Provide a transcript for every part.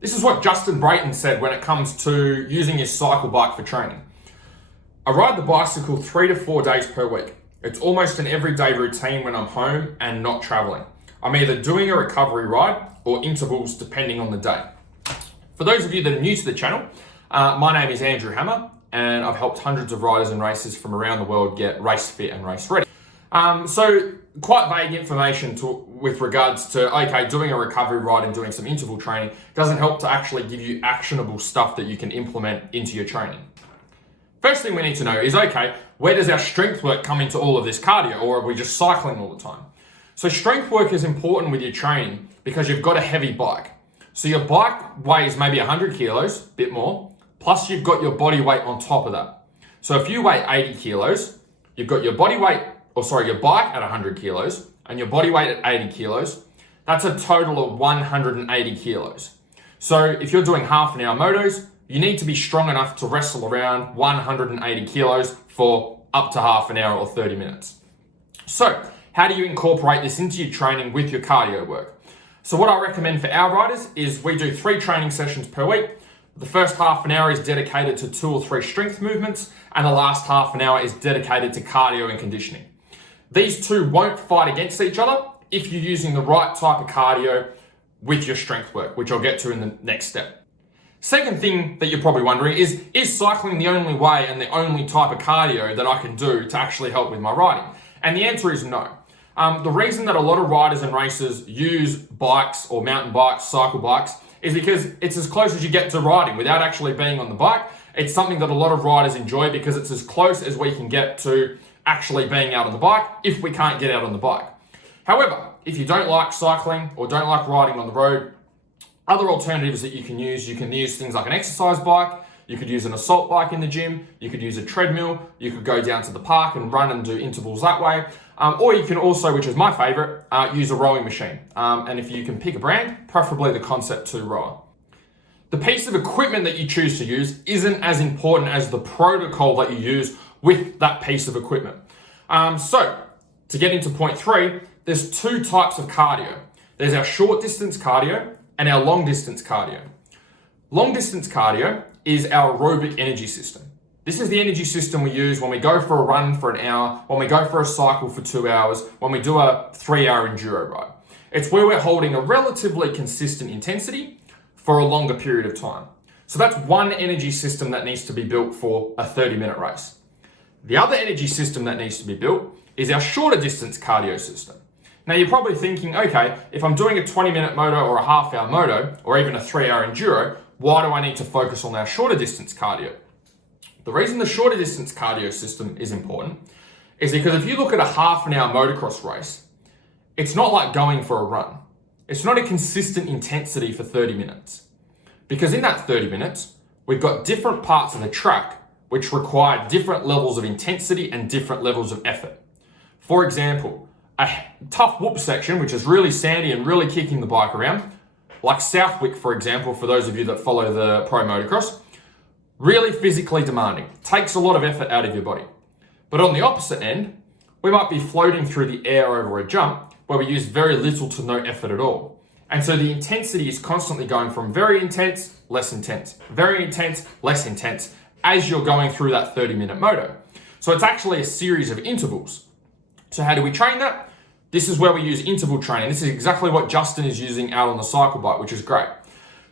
This is what Justin Brayton said when it comes to using his cycle bike for training. I ride the bicycle 3 to 4 days per week. It's almost an everyday routine when I'm home and not traveling. I'm either doing a recovery ride or intervals depending on the day. For those of you that are new to the channel, my name is Andrew Hammer and I've helped hundreds of riders and racers from around the world get race fit and race ready. So quite vague information with regards to, okay, doing a recovery ride and doing some interval training doesn't help to actually give you actionable stuff that you can implement into your training. First thing we need to know is, okay, where does our strength work come into all of this cardio, or are we just cycling all the time? So strength work is important with your training because you've got a heavy bike. So your bike weighs maybe 100 kilos, a bit more, plus you've got your body weight on top of that. So if you weigh 80 kilos, you've got your your bike at 100 kilos and your body weight at 80 kilos, that's a total of 180 kilos. So if you're doing half an hour motos, you need to be strong enough to wrestle around 180 kilos for up to half an hour or 30 minutes. So how do you incorporate this into your training with your cardio work? So what I recommend for our riders is we do 3 training sessions per week. The first half an hour is dedicated to 2 or 3 strength movements, and the last half an hour is dedicated to cardio and conditioning. These two won't fight against each other if you're using the right type of cardio with your strength work, which I'll get to in the next step. Second thing that you're probably wondering is cycling the only way and the only type of cardio that I can do to actually help with my riding? And the answer is no. The reason that a lot of riders and racers use bikes or mountain bikes, cycle bikes, is because it's as close as you get to riding without actually being on the bike. It's something that a lot of riders enjoy because it's as close as we can get to actually being out on the bike if we can't get out on the bike. However, if you don't like cycling or don't like riding on the road, other alternatives that you can use things like an exercise bike, you could use an assault bike in the gym, you could use a treadmill, you could go down to the park and run and do intervals that way. Or you can also, which is my favorite, use a rowing machine. And if you can pick a brand, preferably the Concept 2 rower. The piece of equipment that you choose to use isn't as important as the protocol that you use with that piece of equipment. So to get into point 3, there's 2 types of cardio. There's our short distance cardio and our long distance cardio. Long distance cardio is our aerobic energy system. This is the energy system we use when we go for a run for an hour, when we go for a cycle for 2 hours, when we do a 3-hour enduro ride. It's where we're holding a relatively consistent intensity for a longer period of time. So that's one energy system that needs to be built for a 30-minute race. The other energy system that needs to be built is our shorter distance cardio system. Now you're probably thinking, okay, if I'm doing a 20-minute moto or a half-hour moto or even a 3-hour enduro, why do I need to focus on our shorter distance cardio? The reason the shorter distance cardio system is important is because if you look at a half an hour motocross race, it's not like going for a run. It's not a consistent intensity for 30 minutes. Because in that 30 minutes, we've got different parts of the track which require different levels of intensity and different levels of effort. For example, a tough whoop section, which is really sandy and really kicking the bike around, like Southwick, for example, for those of you that follow the pro motocross, really physically demanding, takes a lot of effort out of your body. But on the opposite end, we might be floating through the air over a jump where we use very little to no effort at all. And so the intensity is constantly going from very intense, less intense, very intense, less intense, as you're going through that 30-minute moto. So it's actually a series of intervals. So how do we train that? This is where we use interval training. This is exactly what Justin is using out on the cycle bike, which is great.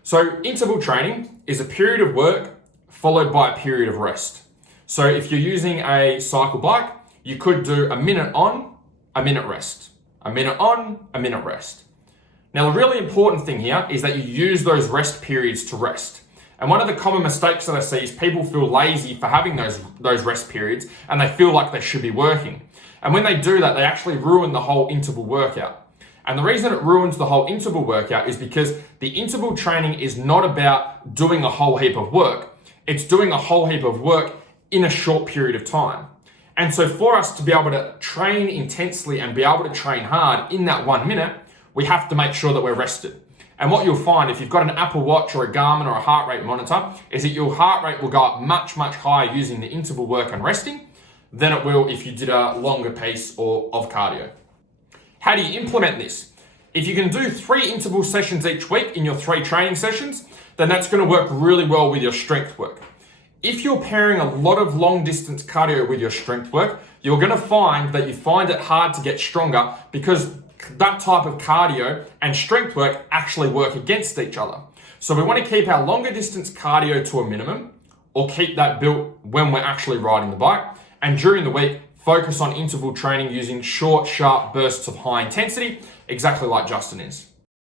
So interval training is a period of work followed by a period of rest. So if you're using a cycle bike, you could do a minute on, a minute rest, a minute on, a minute rest. Now, the really important thing here is that you use those rest periods to rest. And one of the common mistakes that I see is people feel lazy for having those rest periods and they feel like they should be working. And when they do that, they actually ruin the whole interval workout. And the reason it ruins the whole interval workout is because the interval training is not about doing a whole heap of work. It's doing a whole heap of work in a short period of time. And so for us to be able to train intensely and be able to train hard in that 1 minute, we have to make sure that we're rested. And what you'll find if you've got an Apple Watch or a Garmin or a heart rate monitor is that your heart rate will go up much, much higher using the interval work and resting than it will if you did a longer pace of cardio. How do you implement this? If you can do 3 interval sessions each week in your 3 training sessions, then that's going to work really well with your strength work. If you're pairing a lot of long distance cardio with your strength work, you're going to find that you find it hard to get stronger because that type of cardio and strength work actually work against each other. So we want to keep our longer distance cardio to a minimum, or keep that built when we're actually riding the bike. And during the week, focus on interval training using short, sharp bursts of high intensity, exactly like Justin is.